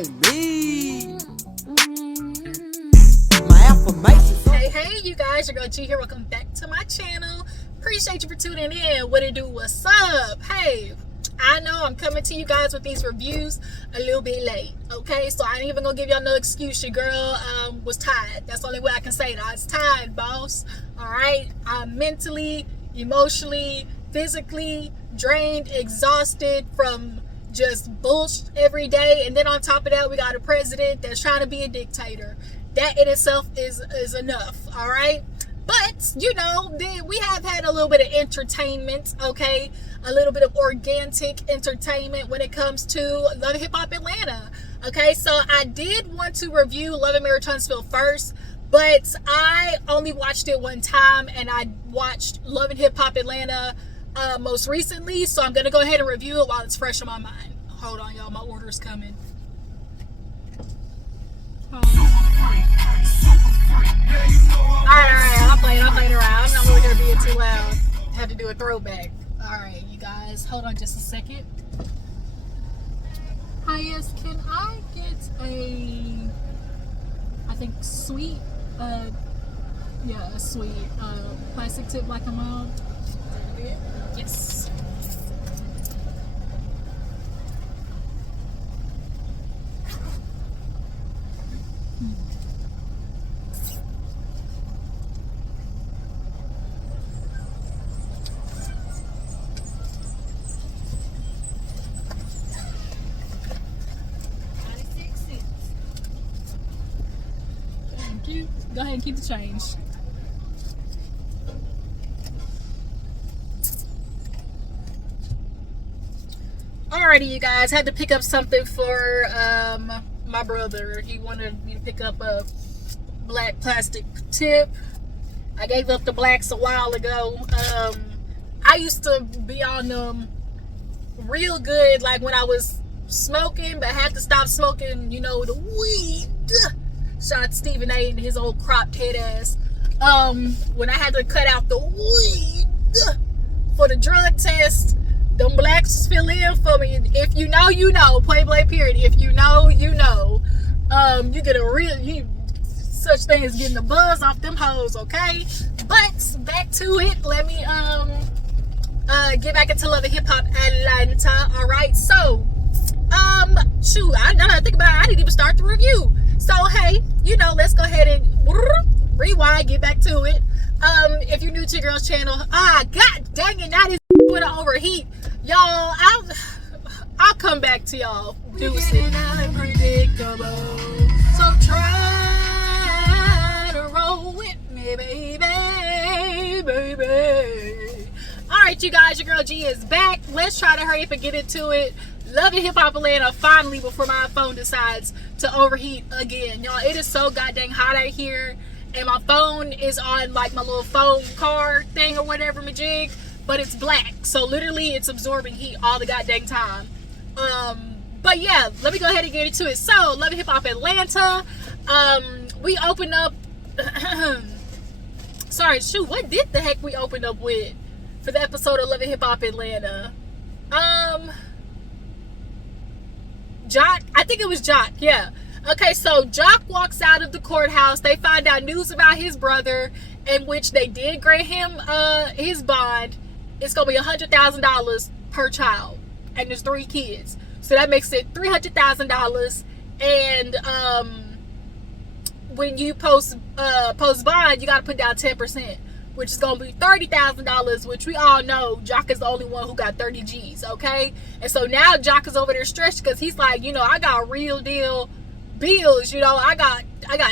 on me. My affirmations. Hey, you guys, your girl G here. Welcome back to my channel. Appreciate you for tuning in. What it do? What's up? Hey, I know I'm coming to you guys with these reviews a little bit late, okay? So I ain't even gonna give y'all no excuse. Your girl was tired. That's the only way I can say it. I was tired, boss. All right? I'm mentally, emotionally, physically drained, exhausted from just bullshit every day. And then on top of that, we got a president that's trying to be a dictator. That in itself is enough, all right? But, you know, we have had a little bit of entertainment, okay? A little bit of organic entertainment when it comes to Love and Hip-Hop Atlanta, okay? So I did want to review Love and Marriage Huntsville first, but I only watched it one time, and I watched Love and Hip-Hop Atlanta most recently, so I'm going to go ahead and review it while it's fresh in my mind. Hold on, y'all. My order's coming. Alright, I'll play it around. I'm not really gonna be too loud. Had to do a throwback. Alright, you guys, hold on just a second. Hi, yes, can I get I think sweet, a sweet, plastic tip like a mom? Yes. Go ahead and keep the change. Alrighty, you guys, had to pick up something for my brother. He wanted me to pick up a black plastic tip. I gave up the blacks a while ago. I used to be on them real good, like when I was smoking, but had to stop smoking, you know, the weed. Shout out to Stephen A. and his old cropped head ass. When I had to cut out the weed for the drug test, them blacks fill in for me. If you know, you know. Playboy period. If you know, you know. You get such thing as getting the buzz off them hoes, okay? But back to it. Let me get back into Love and Hip Hop Atlanta. Alright, so shoot, now that I think about it, I didn't even start the review. So hey, you know, let's go ahead and rewind, get back to it. If you're new to your girl's channel, god dang it, now this gonna overheat. Y'all, I'll come back to y'all. Deuces. Unpredictable. So try to roll with me, baby. Alright, you guys, your girl G is back. Let's try to hurry up and get into it. Love and Hip Hop Atlanta finally before my phone decides to overheat again. Y'all, it is so goddamn hot out here, and my phone is on like my little phone car thing or whatever, majig, but it's black, so literally it's absorbing heat all the goddamn time. But yeah, let me go ahead and get into it. So Love and Hip Hop Atlanta, we opened up sorry, shoot, what did the heck we opened up with for the episode of Love and Hip Hop Atlanta? Jock, I think it was Jock, yeah. Okay, so Jock walks out of the courthouse. They find out news about his brother, in which they did grant him his bond. It's gonna be $100,000 per child, and there's 3 kids, so that makes it $300,000. And when you post bond, you gotta put down 10%. Which is going to be $30,000, which we all know Jock is the only one who got 30 G's, okay? And so now Jock is over there stressed because he's like, you know, I got real deal bills, you know, I got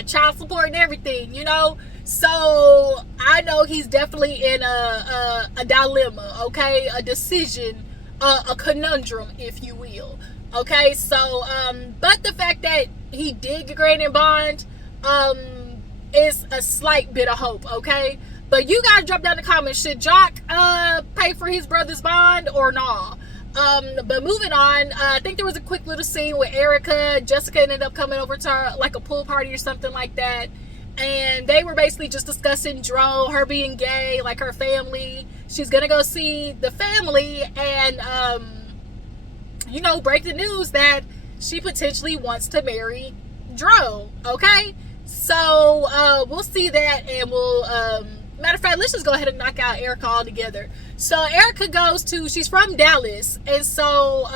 child support and everything, you know? So I know he's definitely in a dilemma, okay? A decision, a conundrum, if you will, okay? So, but the fact that he did get granted bond is a slight bit of hope, okay? But you guys drop down in the comments, should Jock pay for his brother's bond or not? But moving on, I think there was a quick little scene with Erica. Jessica ended up coming over to her, like a pool party or something like that. And they were basically just discussing Dro, her being gay, like her family. She's gonna go see the family and, you know, break the news that she potentially wants to marry Dro. Okay, so we'll see that, and we'll matter of fact, let's just go ahead and knock out Erica altogether. So Erica she's from Dallas, and so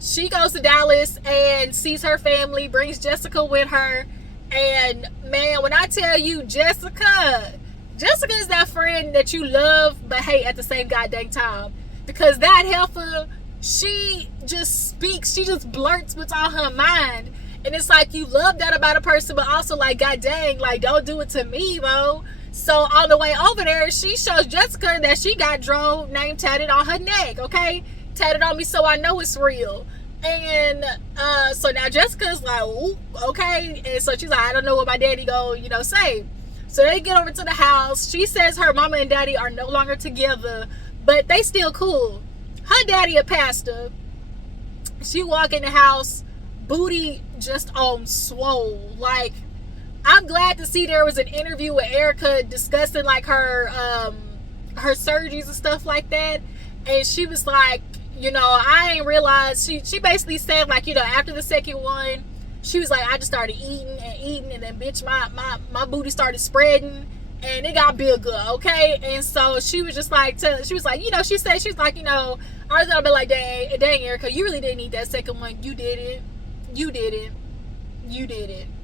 she goes to Dallas and sees her family, brings Jessica with her. And man, when I tell you Jessica is that friend that you love but hate at the same goddamn time. Because that heifer, she just speaks, she just blurts what's on her mind. And it's like, you love that about a person, but also like, god dang, like, don't do it to me, bro. So on the way over there, she shows Jessica that she got Dro name tatted on her neck, okay? Tatted on me so I know it's real. And so now Jessica's like, ooh, okay. And so she's like, I don't know what my daddy go, say. So they get over to the house. She says her mama and daddy are no longer together, but they still cool. Her daddy a pastor. She walk in the house, booty just on swole. Like, I'm glad to see there was an interview with Erica discussing like her surgeries and stuff like that. And she was like, I ain't realized, she basically said like, after the second one, she was like, I just started eating, and then bitch, my booty started spreading, and it got bigger, okay? And so she was just like, she was like, she said, she's like, I was gonna be like, dang, Erica, you really didn't eat that second one. You did it.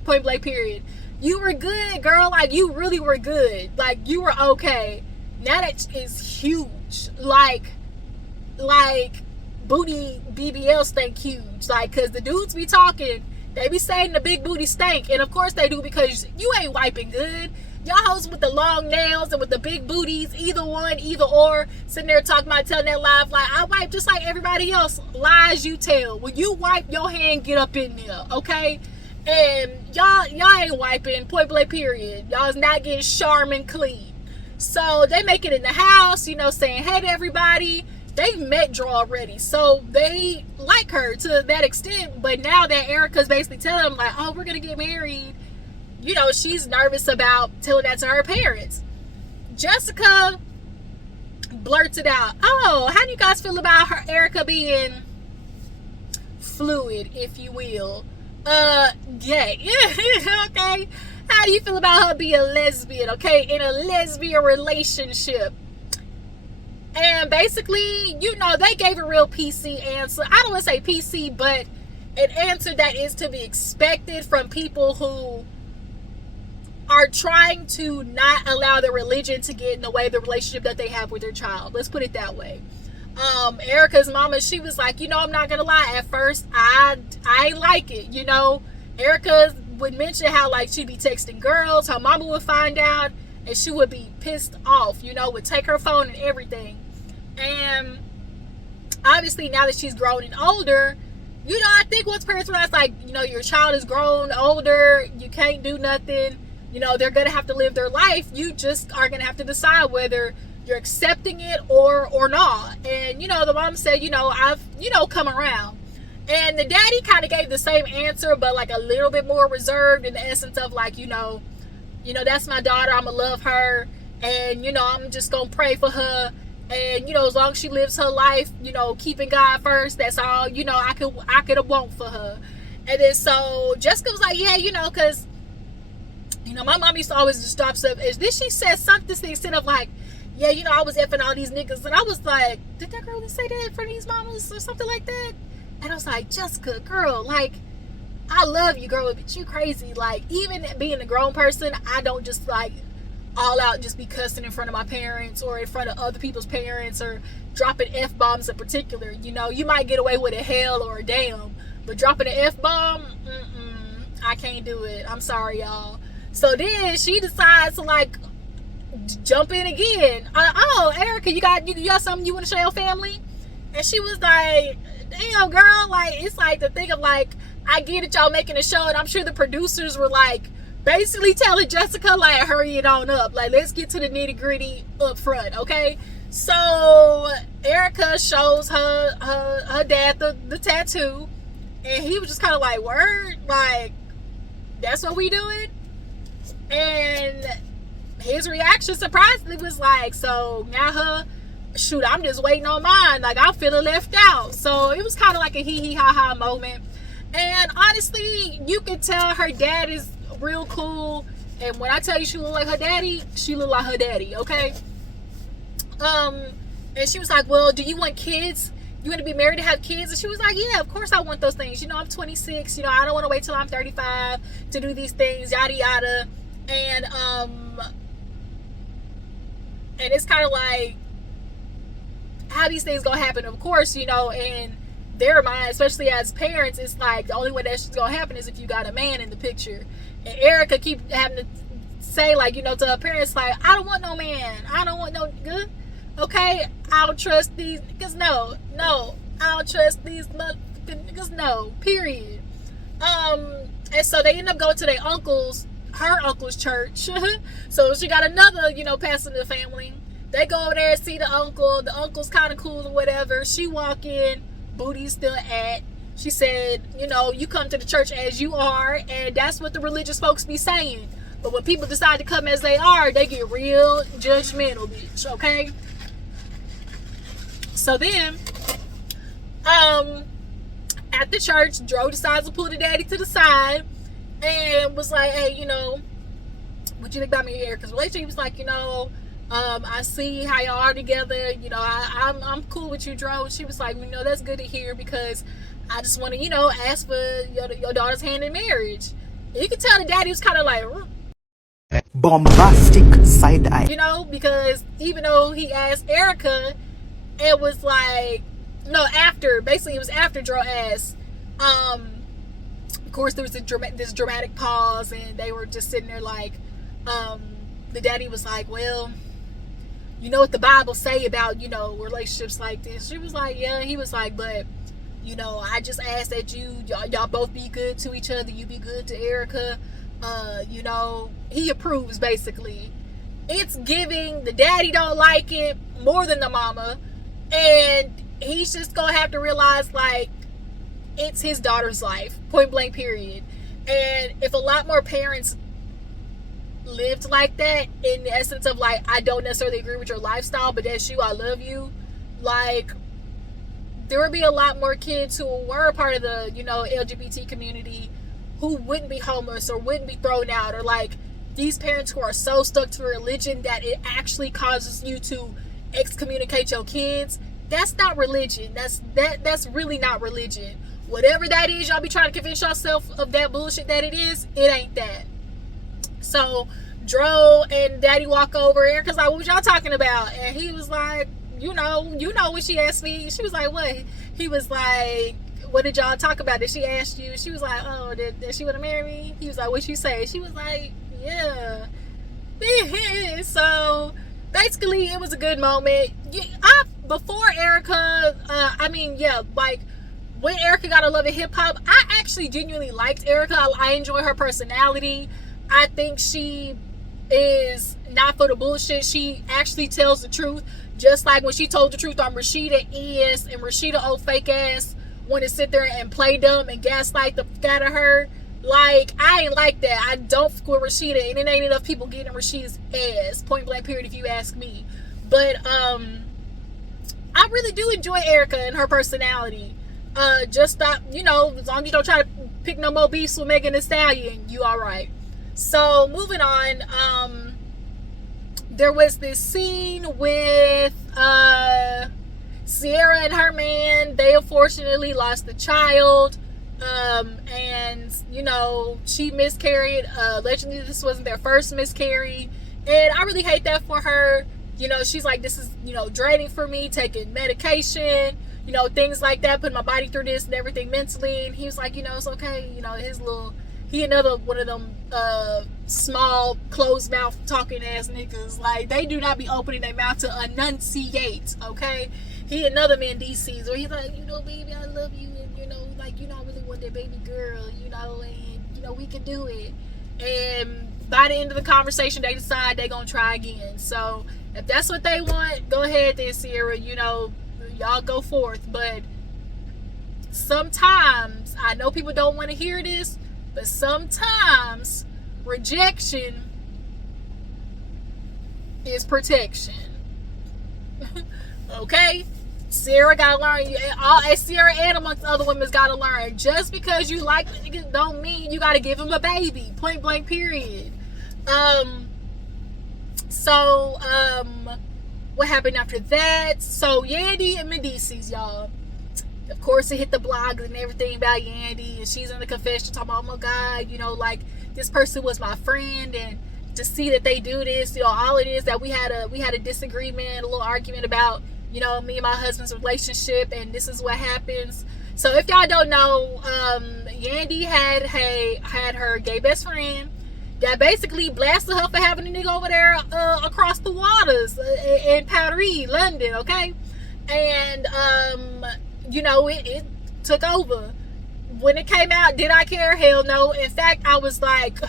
Point blank, period. You were good, girl. Like, you really were good. Like, you were okay. Now that is huge. Like booty BBL stank huge. Like, cause the dudes be talking, they be saying the big booty stank, and of course they do, because you ain't wiping good. Y'all hoes with the long nails and with the big booties, either one, either or, sitting there talking about, telling that live, like, I wipe just like everybody else. Lies you tell. When you wipe, your hand get up in there, okay? And y'all ain't wiping, point blank, period. Y'all is not getting Charmin clean. So they make it in the house, saying hey to everybody. They met Dro already, so they like her to that extent. But now that Erica's basically telling them like, oh, we're gonna get married, she's nervous about telling that to her parents. Jessica blurts it out. Oh, how do you guys feel about Erica being fluid, if you will? Gay. Okay. How do you feel about her being lesbian? Okay, in a lesbian relationship. And basically, they gave a real PC answer. I don't want to say PC, but an answer that is to be expected from people who are trying to not allow their religion to get in the way of the relationship that they have with their child. Let's put it that way. Erica's mama, she was like, I'm not gonna lie, at first I ain't like it. Erica would mention how like she'd be texting girls, her mama would find out, and she would be pissed off, would take her phone and everything. And obviously now that she's grown and older, I think once parents realize like, your child is grown, older, you can't do nothing, they're gonna have to live their life. You just are gonna have to decide whether you're accepting it or not. And the mom said, I've come around. And the daddy kind of gave the same answer, but like a little bit more reserved, in the essence of like, that's my daughter, I'ma love her, and I'm just gonna pray for her, and as long as she lives her life, keeping God first, that's all I could want for her. And then so Jessica was like, yeah, because my mom used to always just drop stuff, and then she said something instead of like, yeah, I was effing all these niggas, and I was like, did that girl really say that in front of these mamas or something like that? And I was like, Jessica, girl, like, I love you, girl, but you crazy. Like, even being a grown person, I don't just like all out just be cussing in front of my parents or in front of other people's parents or dropping F-bombs in particular. You might get away with a hell or a damn, but dropping an F-bomb, I can't do it. I'm sorry, y'all. So then she decides to like jump in again. Oh, Erica, you got something you want to show your family? And she was like, damn, girl, like, it's like the thing of like, I get it, y'all making a show, and I'm sure the producers were like basically telling Jessica like, hurry it on up, like, let's get to the nitty gritty up front, okay? So Erica shows her dad the tattoo, and he was just kind of like, word, like, that's what we doing? And his reaction surprisingly was like, so now I'm just waiting on mine, like, I'm feeling left out. So it was kind of like a hee hee ha ha moment. And honestly, you can tell her dad is real cool. And when I tell you she look like her daddy, she look like her daddy, okay? And she was like, well, do you want kids? You want to be married to have kids? And she was like, yeah, of course I want those things. You know, I'm 26. You know, I don't want to wait till I'm 35 to do these things, yada, yada. And it's kind of like, how these things gonna happen? Of course, you know, in their mind, especially as parents, it's like the only way that's gonna happen is if you got a man in the picture. And Erica keep having to say, like, you know, to her parents, like, I don't want no man. I don't want no good. Okay, I don't trust these niggas. No, I don't trust these motherfucking niggas. No, period. And so they end up going to their her uncle's church. So she got another, you know, pastor in the family. They go over there and see the uncle. The uncle's kind of cool or whatever. She walk in, booty's still at. She said, you know, you come to the church as you are, and that's what the religious folks be saying. But when people decide to come as they are, they get real judgmental, bitch, okay? So then, at the church, Dro decides to pull the daddy to the side and was like, hey, you know, what you think about me and Erica's relationship? He was like, you know, I see how y'all are together. You know, I'm cool with you, Dro. And she was like, you know, that's good to hear because I just want to, you know, ask for your daughter's hand in marriage. And you can tell the daddy was kind of like, bombastic side eye. You know, because even though he asked Erica, it was like, no, after, basically it was after Dro asked. Of course, there was this dramatic pause, and they were just sitting there like, the daddy was like, well, you know what the Bible say about, you know, relationships like this? She was like, yeah. He was like, but, you know, I just ask that y'all both be good to each other. You be good to Erica. You know, he approves, basically. It's giving, the daddy don't like it more than the mama. And he's just gonna have to realize, like, it's his daughter's life, point blank, period. And if a lot more parents lived like that, in the essence of like, I don't necessarily agree with your lifestyle, but that's you, I love you, like, there would be a lot more kids who were a part of the, you know, LGBT community who wouldn't be homeless or wouldn't be thrown out, or like these parents who are so stuck to religion that it actually causes you to excommunicate your kids. That's not religion. That's really not religion. Whatever that is, y'all be trying to convince yourself of that bullshit that it is, it ain't that. So Dro and daddy walk over. Erica's like, what was y'all talking about? And he was like, you know what she asked me. She was like, what? He was like, what did y'all talk about? Did she ask you? She was like, oh, did she want to marry me? He was like, what'd she say? She was like, yeah. So basically it was a good moment. Before Erica, like when Erica got a love of hip hop, I actually genuinely liked Erica. I enjoy her personality. I think she is not for the bullshit. She actually tells the truth. Just like when she told the truth on Rashida is, and Rashida, old fake ass, want to sit there and play dumb and gaslight the fuck out of her. Like, I ain't like that. I don't fuck with Rashida, and it ain't enough people getting Rashida's ass, point blank period, if you ask me. But I really do enjoy Erica and her personality. Just stop, you know, as long as you don't try to pick no more beefs with Megan Thee Stallion, you alright. So moving on, there was this scene with Sierra and her man. They unfortunately lost a child, and you know, she miscarried. Allegedly this wasn't their first miscarry, and I really hate that for her. You know, she's like, this is, you know, draining for me, taking medication, you know, things like that, putting my body through this and everything mentally. And he was like, you know, it's okay. You know, he another one of them small, closed mouth talking ass niggas. Like, they do not be opening their mouth to enunciate, okay? He another Mendeecees, where he's like, you know, baby, I love you, and you know, like, you know, I really want that baby girl, you know, and you know, we can do it. And by the end of the conversation, they decide they're gonna try again. So if that's what they want, go ahead then, Sierra, you know, y'all go forth. But sometimes, I know people don't want to hear this, but sometimes rejection is protection. Okay? Sierra gotta learn. Sierra and amongst other women's gotta learn. Just because you like the nigga don't mean you gotta give him a baby. Point blank. Period. What happened after that? So Yandy and Mendeeces, y'all. Of course, it hit the blogs and everything about Yandy, and she's in the confession talking about, oh my God, like this person was my friend, and to see that they do this, all it is that we had a disagreement, a little argument about, me and my husband's relationship, and this is what happens. So if y'all don't know, Yandy had her gay best friend that basically blasted her for having a nigga over there across the waters in Paris, London, okay? And it took over. When it came out, did I care? Hell no. In fact, I was like,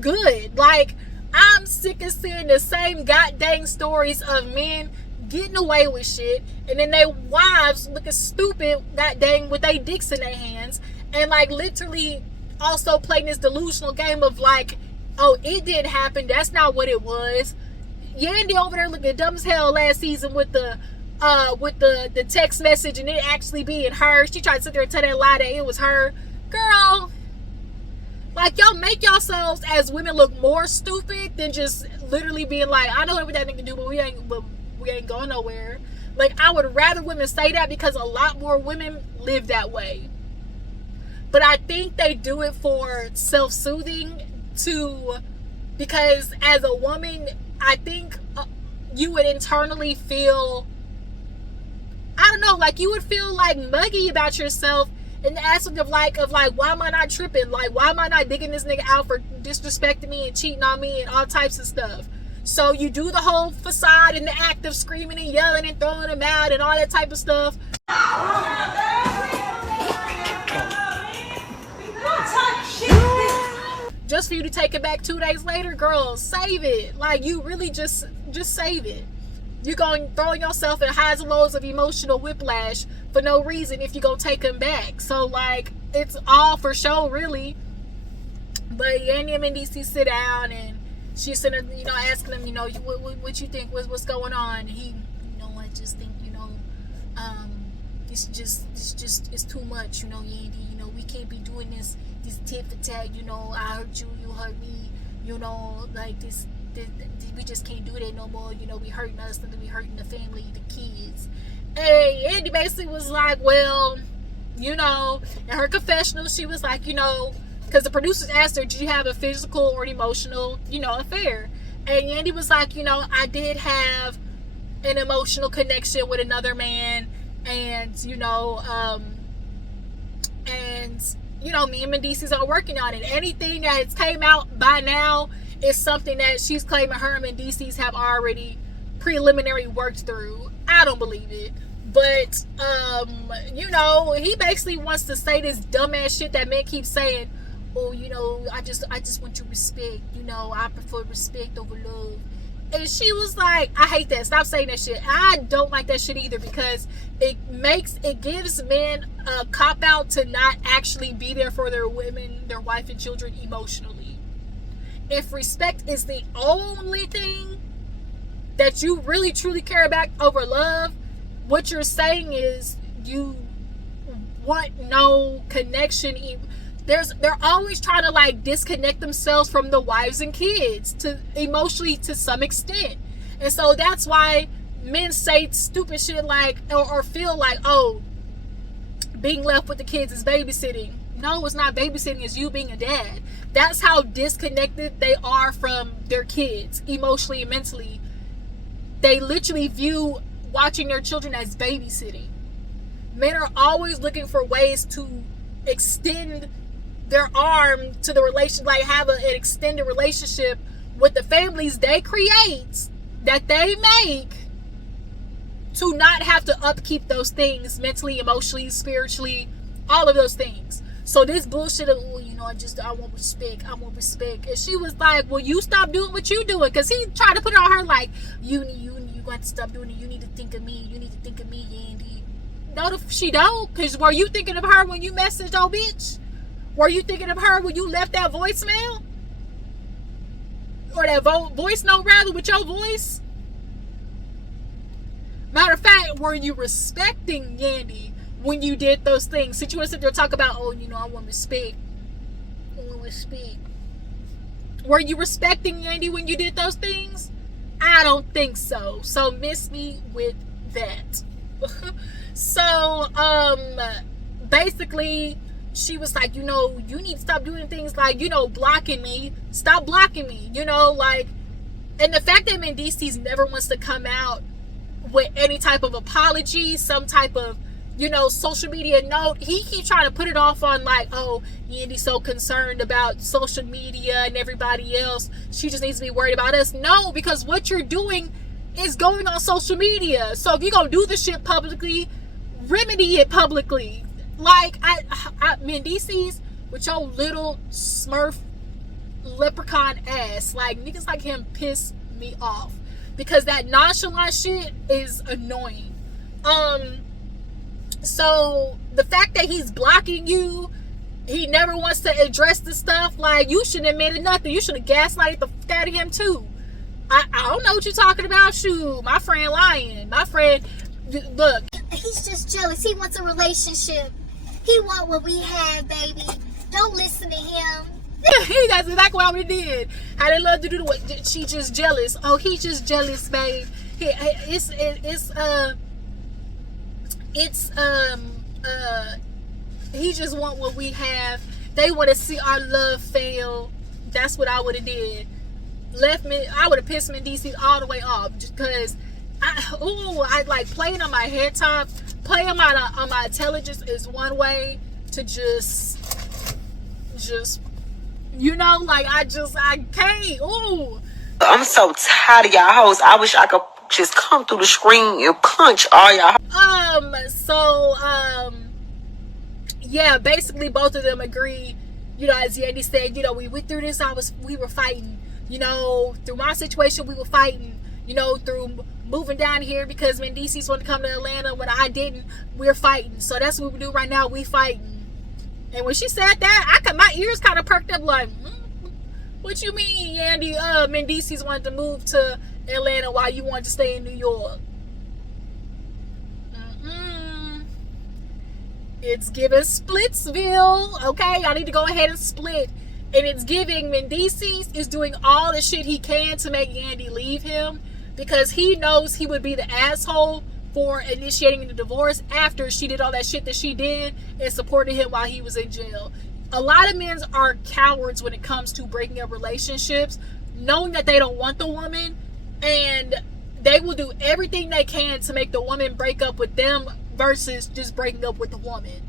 good. Like, I'm sick of seeing the same goddamn stories of men getting away with shit, and then their wives looking stupid goddamn with their dicks in their hands, and like literally also playing this delusional game of like, oh, it didn't happen, that's not what it was. Yandy over there looking dumb as hell last season with the text message and it actually being her. She tried to sit there and tell that lie that it was her. Girl, like, y'all make yourselves as women look more stupid than just literally being like, I know what that nigga do, but we ain't going nowhere. Like, I would rather women say that because a lot more women live that way. But I think they do it for self-soothing because as a woman, I think you would internally feel, I don't know, like you would feel like muggy about yourself in the aspect of like, why am I not tripping? Like, why am I not digging this nigga out for disrespecting me and cheating on me and all types of stuff? So you do the whole facade and the act of screaming and yelling and throwing him out and all that type of stuff. Just for you to take it back 2 days later, girl, save it. Like, you really just save it. You're going throwing yourself in highs and lows of emotional whiplash for no reason if you're going to take them back. So, like, it's all for show, really. But Yandy and Mendeecees sit down, and she's sitting, asking him, what you think, what's going on? And he, I just think, it's too much, Yandy. We can't be doing this tit for tat, I hurt you, you hurt me, like this, we just can't do that no more. We hurting us, and then we hurting the family, the kids. And Yandy basically was like, well, in her confessional, she was like, because the producers asked her, did you have a physical or an emotional, affair? And Yandy was like, I did have an emotional connection with another man, and me and Mendeecees are working on it. Anything that has came out by now is something that she's claiming her and Mendeecees have already preliminary worked through. I don't believe it. But, he basically wants to say this dumbass shit that men keep saying, oh, I just want your respect. I prefer respect over love. And she was like, I hate that. Stop saying that shit. I don't like that shit either, because it gives men a cop out to not actually be there for their women, their wife and children emotionally. If respect is the only thing that you really truly care about over love, what you're saying is you want no connection. They're always trying to like disconnect themselves from the wives and kids to emotionally to some extent. And so that's why men say stupid shit like, or feel like, oh, being left with the kids is babysitting. No, it's not babysitting, it's you being a dad. That's how disconnected they are from their kids emotionally and mentally. They literally view watching their children as babysitting. Men are always looking for ways to extend their arm to the relation, like have an extended relationship with the families they create, that they make, to not have to upkeep those things mentally, emotionally, spiritually, all of those things. So this bullshit of, I want respect, and she was like, well, you stop doing what you doing, because he tried to put it on her like, you got to stop doing it, you need to think of me, Yandy. No, she don't, because were you thinking of her when you messaged old bitch? Were you thinking of her when you left that voicemail? Or that voice note, rather, with your voice? Matter of fact, were you respecting Yandy when you did those things? So you want to sit there and talk about, oh, you know, I want respect. I want respect. Were you respecting Yandy when you did those things? I don't think so. So miss me with that. So, basically, she was like, you know, you need to stop doing things like, you know, blocking me. Stop blocking me, you know, like, and the fact that Mendeecees never wants to come out with any type of apology, some type of, you know, social media note, he keeps trying to put it off on like, oh, Yandy's so concerned about social media and everybody else. She just needs to be worried about us. No, because what you're doing is going on social media. So if you're going to do the shit publicly, remedy it publicly. Like, Mendeecees, with your little smurf leprechaun ass, like, niggas like him piss me off. Because that nonchalant shit is annoying. So the fact that he's blocking you, he never wants to address the stuff, like, you shouldn't have admitted nothing. You should have gaslighted the fuck out of him too. I don't know what you're talking about. Shoot, my friend lying. My friend, look. He's just jealous. He wants a relationship. He want what we have, baby. Don't listen to him. That's exactly what I did. I didn't love to do what she just jealous. Oh, he just jealous, babe. He just want what we have. They want to see our love fail. That's what I would have did. I would have pissed Mendeecees all the way off, because I like playing on my head top, playing on my intelligence is one way to just you know, like I can't. Ooh. I'm so tired of y'all hoes. I wish I could just come through the screen and punch all y'all. Yeah, basically both of them agreed, you know, as Yandy said, you know, we went through this, we were fighting, you know, through my situation, we were fighting, you know, through moving down here because Mendeecees wanted to come to Atlanta when I didn't, we're fighting. So that's what we do right now, we fighting. And when she said that, my ears kind of perked up like, what you mean, Yandy? Mendeecees wanted to move to Atlanta while you wanted to stay in New York. It's giving Splitsville, okay? Y'all need to go ahead and split. And it's giving Mendeecees is doing all the shit he can to make Yandy leave him, because he knows he would be the asshole for initiating the divorce after she did all that shit that she did and supported him while he was in jail. A lot of men are cowards when it comes to breaking up relationships, knowing that they don't want the woman, and they will do everything they can to make the woman break up with them versus just breaking up with the woman.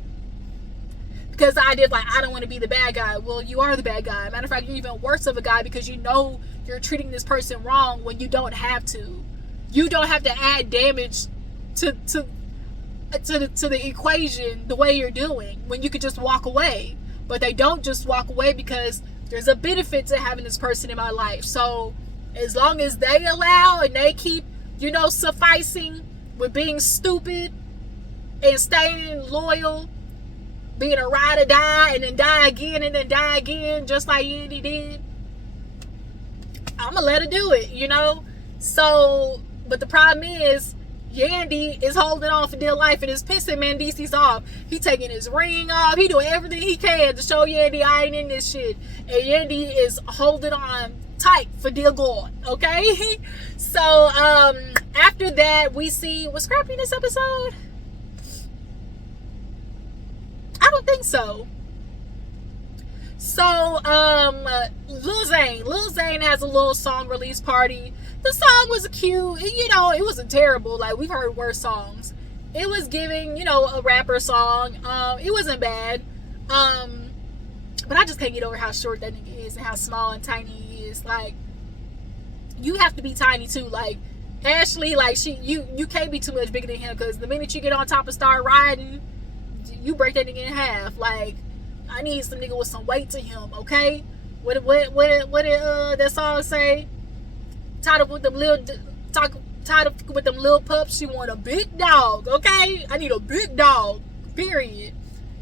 Because I don't want to be the bad guy. Well, you are the bad guy. Matter of fact, you're even worse of a guy because you know you're treating this person wrong when you don't have to. You don't have to add damage to the equation the way you're doing when you could just walk away. But they don't just walk away because there's a benefit to having this person in my life. So as long as they allow and they keep, you know, sufficing with being stupid and staying loyal, being a ride or die and then die again and then die again, just like Yandy did, I'm gonna let her do it, you know. So, but the problem is Yandy is holding on for dear life and is pissing Mendeecees off. He taking his ring off. He doing everything he can to show Yandy I ain't in this shit. And Yandy is holding on tight for dear God, okay? So, after that, we see, was Scrappy in this episode? I don't think so. So, Lil Zane has a little song release party. The song was cute. You know, it wasn't terrible. Like, we've heard worse songs. It was giving, you know, a rapper song. It wasn't bad. But I just can't get over how short that nigga is and how small and tiny he is. Like, you have to be tiny too. Like, Ashley, like, you can't be too much bigger than him, because the minute you get on top and start riding, you break that nigga in half. Like, I need some nigga with some weight to him, okay? What did that song say? Tied up with them little pups. She want a big dog, okay? I need a big dog, period.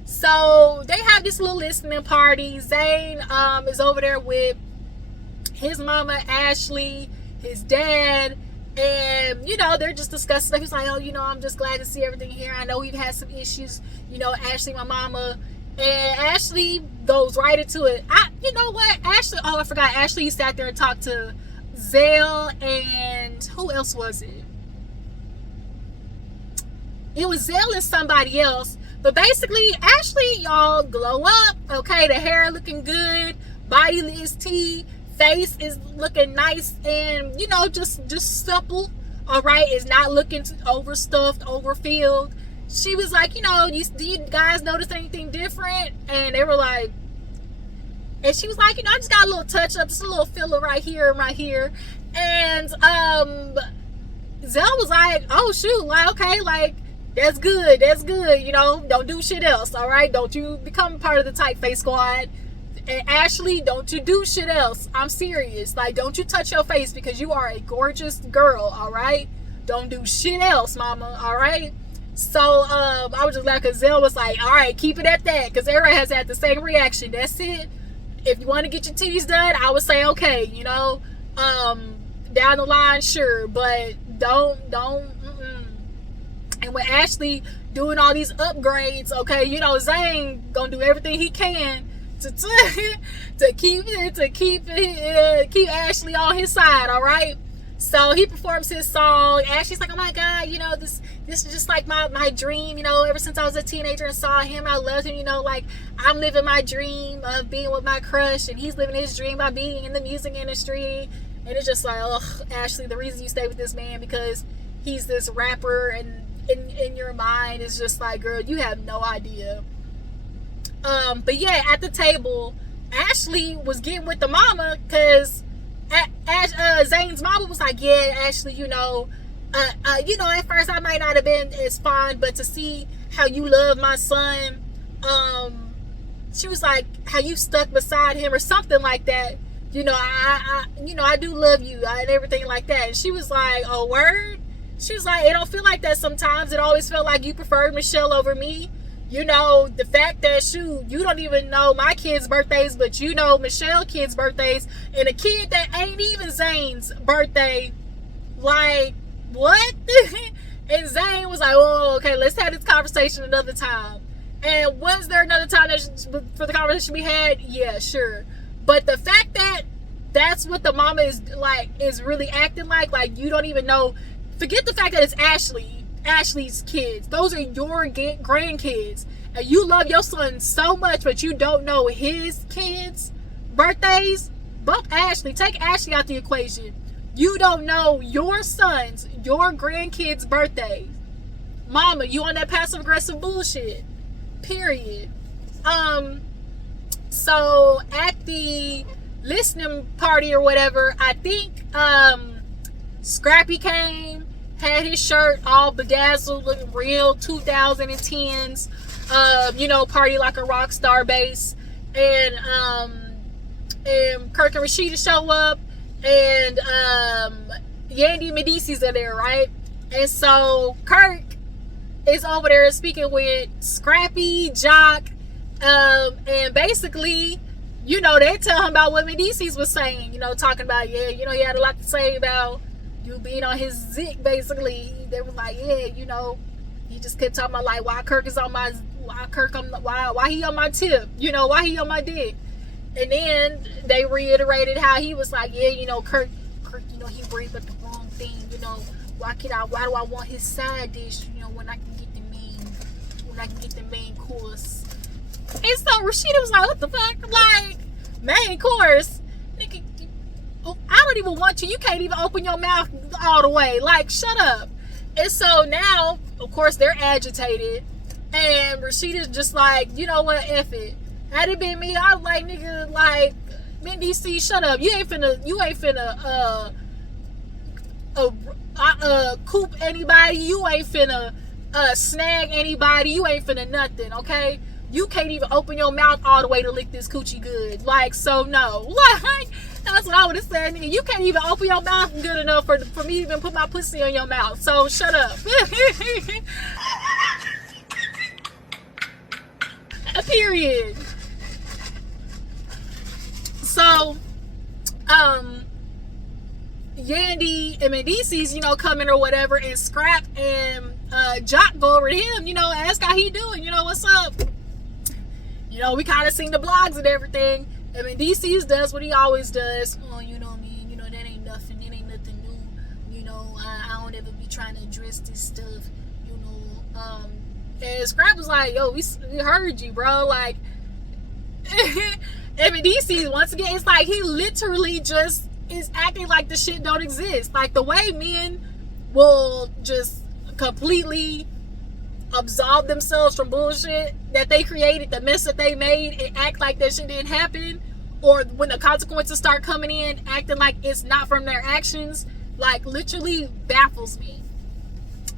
So they have this little listening party. Zane is over there with his mama Ashley, his dad, And, you know, they're just discussing stuff. He's like, oh, you know, I'm just glad to see everything here. I know we've had some issues, you know, Ashley, my mama. And Ashley goes right into it. You know what? Ashley, oh, I forgot. Ashley sat there and talked to Zell and who else was it? It was Zell and somebody else. But basically, Ashley, y'all, glow up. Okay, the hair looking good. Body is tea. Face is looking nice and, you know, just supple. All right, it's not looking overstuffed, overfilled. She was like, you know, do you guys notice anything different? And they were like, and she was like, you know, I just got a little touch up, just a little filler right here and right here. And Zell was like, oh shoot, like, okay, like, that's good, you know, don't do shit else, all right? Don't you become part of the typeface squad. And Ashley, don't you do shit else. I'm serious. Like, don't you touch your face because you are a gorgeous girl, all right? Don't do shit else, mama, all right? So, I was just like, because Zell was like, all right, keep it at that. Because everybody has had the same reaction. That's it. If you want to get your titties done, I would say, okay, you know, down the line, sure. But don't. And with Ashley doing all these upgrades, okay, you know, Zane gonna do everything he can to keep Ashley on his side, all right? So he performs his song. Ashley's like, oh my God, you know, this is just like my dream, you know, ever since I was a teenager and saw him, I loved him, you know, like I'm living my dream of being with my crush and he's living his dream by being in the music industry. And it's just like, ugh, Ashley, the reason you stay with this man because he's this rapper, and in your mind it's just like, girl, you have no idea. But yeah, at the table, Ashley was getting with the mama because Zane's mama was like, yeah, Ashley, you know, at first I might not have been as fond, but to see how you love my son, she was like, how you stuck beside him or something like that. You know, I do love you and everything like that. And she was like, oh, word? She was like, it don't feel like that sometimes. It always felt like you preferred Michelle over me. You know, the fact that, shoot, you don't even know my kids' birthdays, but you know Michelle's kids' birthdays, and a kid that ain't even Zane's birthday. Like, what? And Zane was like, oh, okay, let's have this conversation another time. And was there another time for the conversation we had? Yeah, sure. But the fact that that's what the mama is really acting like you don't even know. Forget the fact that it's Ashley's kids. Those are your grandkids. And you love your son so much, but you don't know his kids' birthdays. Bump Ashley. Take Ashley out the equation. You don't know your son's, your grandkids' birthdays. Mama, you on that passive-aggressive bullshit. Period. So at the listening party or whatever, I think Scrappy came, had his shirt all bedazzled, looking real 2010s, you know, party like a rock star base. And Kirk and Rashida show up, and Yandy and Mendeeces are there, right? And so Kirk is over there speaking with Scrappy, Jock, and basically, you know, they tell him about what Mendeecees was saying, you know, talking about, yeah, you know, he had a lot to say about you being on his zick, basically. They were like, yeah, you know, he just kept talking about, like, why he on my tip, you know, why he on my dick. And then they reiterated how he was like, yeah, you know, Kirk, you know, he brings up the wrong thing, you know, why do I want his side dish, you know, when I can get the main course. And so Rashida was like, what the fuck? Like, main course? Nigga, I don't even want you. You can't even open your mouth all the way. Like, shut up. And so now, of course, they're agitated. And Rashida's just like, you know what, F it. Had it been me, I was like, nigga, like, Mendeecees, shut up. You ain't finna coop anybody. You ain't finna snag anybody. You ain't finna nothing, okay? You can't even open your mouth all the way to lick this coochie good. Like, so no. Like, that's what I would have said, nigga. You can't even open your mouth good enough for me to even put my pussy in your mouth. So shut up. Period. So, Yandy and Mendeeces, you know, come in or whatever, and Scrap and Jock go over to him, you know, ask how he doing, you know, what's up? You know, we kind of seen the blogs and everything, and Mendeeces does what he always does. Oh, you know me, you know, that ain't nothing, it ain't nothing new, you know, I don't ever be trying to address this stuff, you know, and Scrap was like, yo, we heard you, bro, like, and Mendeeces, once again, it's like he literally just is acting like the shit don't exist. Like the way men will just completely absolve themselves from bullshit that they created, the mess that they made, and act like that shit didn't happen, or when the consequences start coming in, acting like it's not from their actions, like literally baffles me.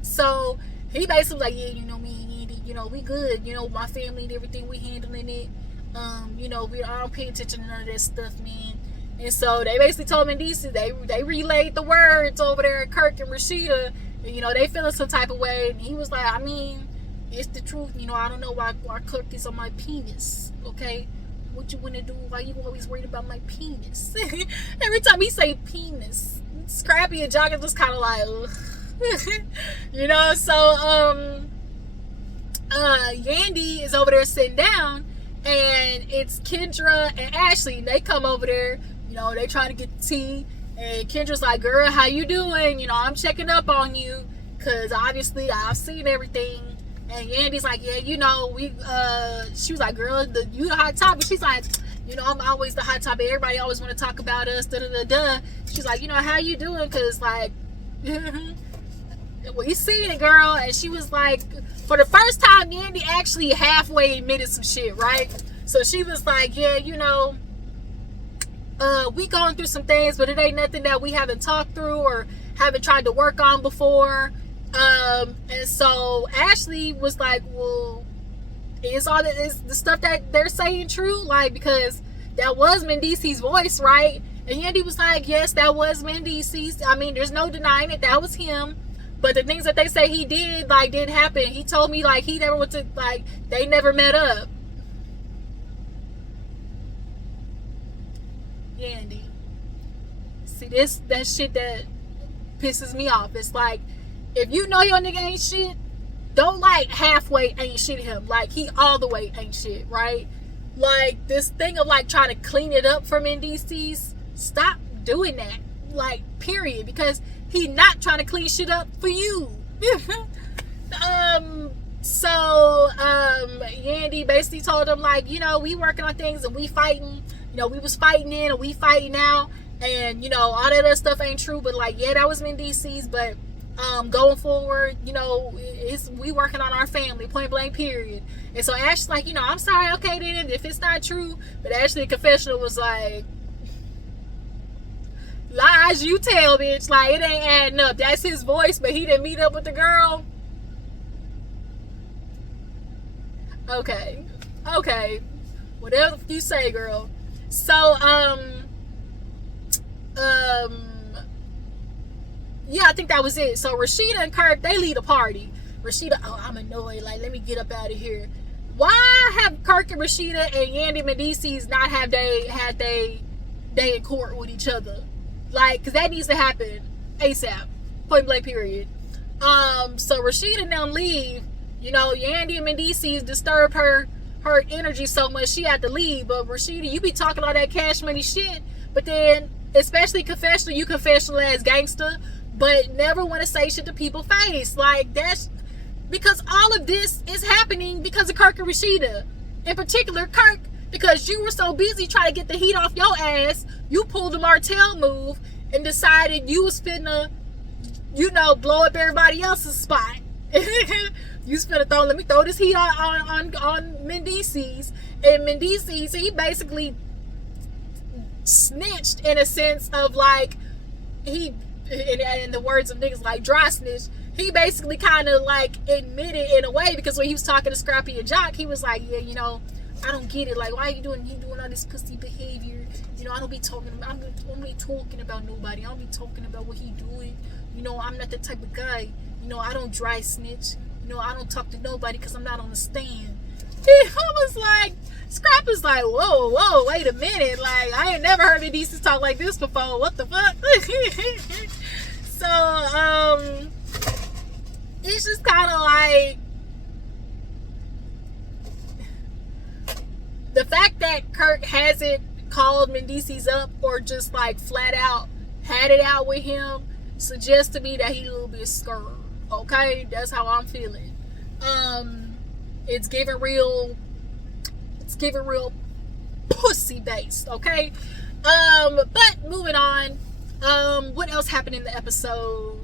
So he basically like, yeah, you know me, you know, we good, you know, my family and everything, we handling it. You know, I don't pay attention to none of that stuff, man. And so they basically told Mendeecees, they relayed the words over there at Kirk and Rashida, and, you know, they feeling some type of way. And he was like, I mean, it's the truth, you know, I don't know why Kirk is on my penis, okay? What you wanna do? Why you always worried about my penis? Every time he say penis, Scrappy and Jock is just kind of like, ugh. You know, so, Yandy is over there sitting down, and it's Kendra and Ashley. They come over there, you know, they try to get the tea, and Kendra's like, girl, how you doing? You know, I'm checking up on you, because obviously I've seen everything. And Yandy's like, yeah, you know, she was like, girl, you the hot topic. She's like, you know, I'm always the hot topic. Everybody always want to talk about us, da-da-da-da. She's like, you know, how you doing? Because, like, well, you seen it, girl. And she was like, for the first time, Yandy actually halfway admitted some shit, right? So she was like, yeah, you know, we going through some things, but it ain't nothing that we haven't talked through or haven't tried to work on before. And so Ashley was like, well, is the stuff that they're saying true? Like, because that was Mendeecees' voice, right? And Yandy was like, yes, that was Mendeecees. I mean, there's no denying it. That was him. But the things that they say he did, like, didn't happen. He told me, like, he never went to, like, they never met up. Yandy. See, that shit that pisses me off. It's like, if you know your nigga ain't shit, don't, like, halfway ain't shit him. Like, he all the way ain't shit, right? Like, this thing of, like, trying to clean it up for Mendeecees, stop doing that. Like, period. Because he not trying to clean shit up for you. Yandy basically told him, like, you know, we working on things and we fighting. You know, we was fighting in and we fighting out. And, you know, all that other stuff ain't true. But, like, yeah, that was Mendeecees. But going forward, you know, we working on our family, point blank, period. And so Ashley's like, you know, I'm sorry, okay, then, if it's not true. But Ashley, the confessional, was like, lies you tell, bitch. Like, it ain't adding up. That's his voice, but he didn't meet up with the girl. Okay. Whatever you say, girl. So, yeah, I think that was it. So Rashida and Kirk, they lead a party. Rashida, oh, I'm annoyed. Like, let me get up out of here. Why have Kirk and Rashida and Yandy Mendeecees not had they day in court with each other? Like, because that needs to happen ASAP. Point blank, period. So Rashida and them leave. You know, Yandy and Mendeecees disturb her energy so much she had to leave. But Rashida, you be talking all that cash money shit, but then, especially confessional, you confessional ass gangster, but never want to say shit to people's face. Like, that's because all of this is happening because of Kirk and Rashida. In particular, Kirk, because you were so busy trying to get the heat off your ass, you pulled a Martell move and decided you was finna, you know, blow up everybody else's spot. You was finna let me throw this heat on Mendeecees. And Mendeecees, he basically snitched in a sense of, like, he, in the words of niggas, like, dry snitch. He basically kind of, like, admitted in a way, because when he was talking to Scrappy and Jock, he was like, yeah, you know, I don't get it. Like, why are you doing all this pussy behavior? You know, I don't be talking about nobody. I don't be talking about what he doing. You know, I'm not the type of guy. You know, I don't dry snitch. You know, I don't talk to nobody because I'm not on the stand. I was like, Scrap is like, whoa, wait a minute. Like, I ain't never heard Mendeecees talk like this before. What the fuck? So, it's just kind of like, the fact that Kirk hasn't called Mendeecees up or just like flat out had it out with him suggests to me that he a little bit scared. Okay, that's how I'm feeling. It's giving real pussy based. Okay, but moving on. What else happened in the episode?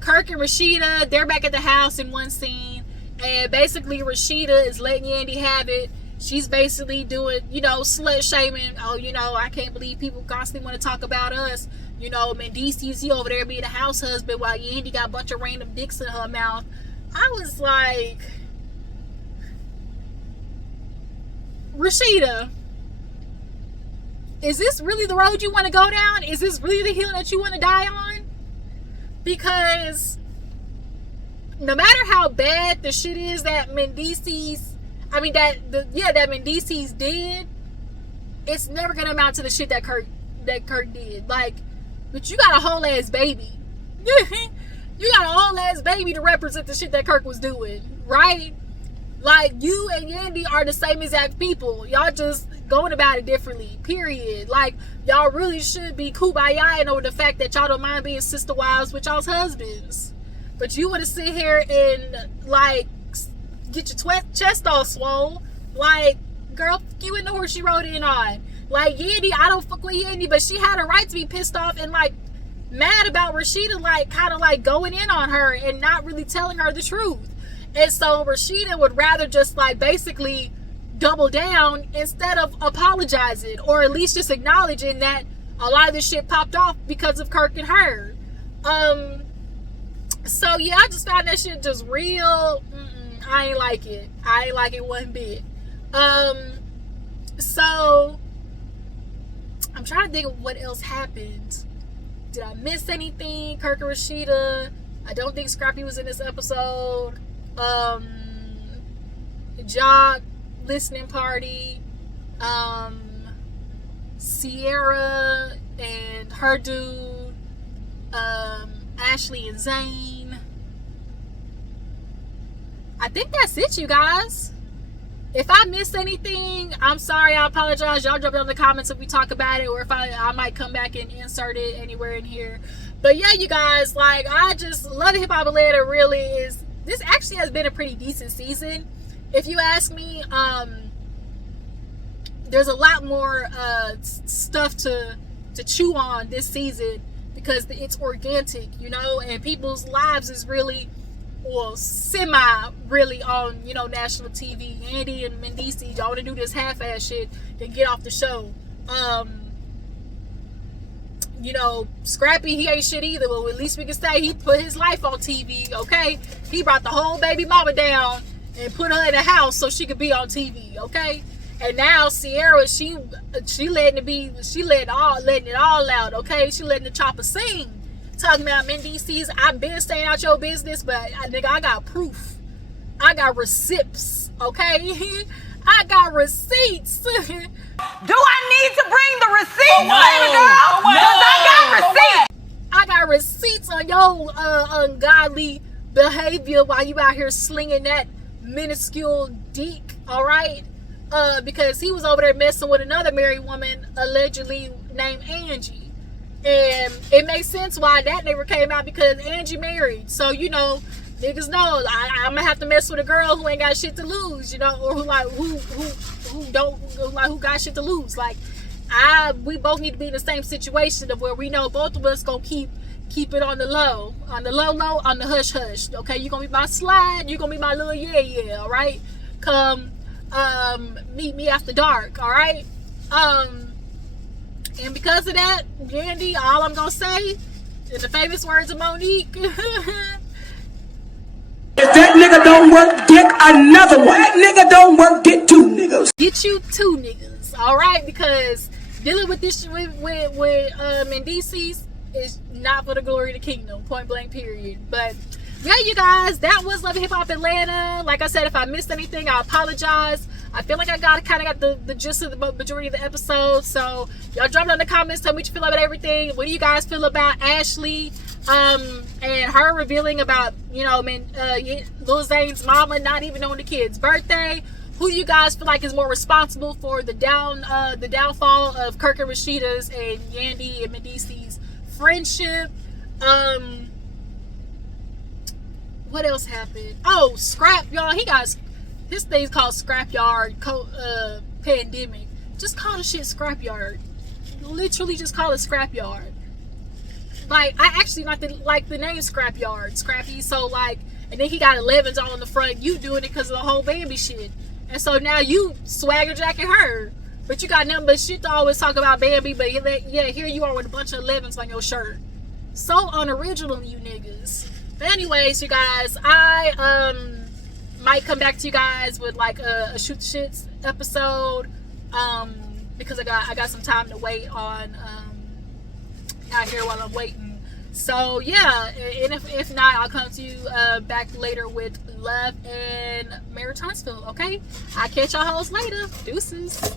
Kirk and Rashida, they're back at the house in one scene. And basically, Rashida is letting Yandy have it. She's basically doing, slut shaming. Oh, I can't believe people constantly want to talk about us. Mendeecees, he over there being a house husband while Yandy got a bunch of random dicks in her mouth. I was like, Rashida, is this really the road you want to go down? Is this really the hill that you want to die on? Because no matter how bad the shit is that Mendeecees did, it's never gonna amount to the shit that Kirk did. Like, but you got a whole ass baby. You got a whole ass baby to represent the shit that Kirk was doing, right? Like, you and Yandy are the same exact people. Y'all just going about it differently, period. Like, y'all really should be kumbaya over the fact that y'all don't mind being sister wives with y'all's husbands. But you want to sit here and, like, get your chest all swole. Like, girl, you in the horse she rode in on. Like, Yandy, I don't fuck with Yandy, but she had a right to be pissed off and, like, mad about Rashida, like, kind of, like, going in on her and not really telling her the truth. And so Rashida would rather just, like, basically double down instead of apologizing, or at least just acknowledging that a lot of this shit popped off because of Kirk and her. So yeah, I just found that shit just real. I ain't like it. I ain't like it one bit. So I'm trying to think of what else happened. Did I miss anything? Kirk and Rashida. I don't think Scrappy was in this episode. Jock listening party. Sierra and her dude. Ashley and Zane. I think that's it, you guys. If I missed anything, I'm sorry. I apologize. Y'all drop it in the comments if we talk about it, or if I might come back and insert it anywhere in here. But yeah, you guys, like, I just love Hiphop Atlanta. Really is. This actually has been a pretty decent season, if you ask me. There's a lot more stuff to chew on this season because it's organic, and people's lives is really, well, semi really on, national TV. Yandy and Mendeecees, y'all want to do this half-ass shit, then get off the show. Scrappy, he ain't shit either. Well, at least we can say he put his life on TV, okay? He brought the whole baby mama down and put her in a house so she could be on TV, okay? And now Sierra, she letting it all out, okay? She letting the chopper sing. Talking about Mendeecees, I've been staying out your business, but nigga, I got proof. I got receipts, okay? I got receipts. Do I need to bring the receipts, baby girl? Because I got receipts. I got receipts on your ungodly behavior while you out here slinging that minuscule dick, all right? Because he was over there messing with another married woman, allegedly named Angie. And it makes sense why that never came out, because Angie married. So, niggas know I'm gonna have to mess with a girl who ain't got shit to lose, or who got shit to lose. Like, we both need to be in the same situation of where we know both of us gonna keep it on the low, on the hush hush. Okay, you gonna be my slide, you gonna be my little yeah, all right? Come meet me after dark, all right? And because of that, Yandy, all I'm gonna say, in the famous words of Monique, if that nigga don't work, get another one. That nigga don't work, get two niggas. Get you two niggas, all right? Because dealing with this with Mendeecees is not for the glory of the kingdom, point blank, period. But yeah, you guys, that was Love and Hip Hop Atlanta. Like I said, if I missed anything, I apologize. I feel like I kind of got the gist of the majority of the episode. So y'all drop it in the comments. Tell me what you feel about everything. What do you guys feel about Ashley and her revealing about, you know, Lil Zane's mama not even knowing the kid's birthday? Who do you guys feel like is more responsible for the downfall of Kirk and Rashida's and Yandy and Mendeecees friendship? What else happened? Oh, Scrap, y'all. This thing's called Scrapyard Pandemic. Just call the shit Scrapyard. Literally just call it Scrapyard. Like, I actually like the name Scrapyard. Scrappy. So, like, and then he got 11s all in the front. You doing it because of the whole Bambi shit. And so now you swagger jacking her. But you got nothing but shit to always talk about Bambi. But yeah, here you are with a bunch of 11s on your shirt. So unoriginal, you niggas. But anyways, you guys, I might come back to you guys with like a shoot the shits episode. Because I got some time to wait on out here while I'm waiting. So yeah, and if not, I'll come to you back later with Love and Mary Tunstall. Okay, I'll catch y'all hoes later. Deuces.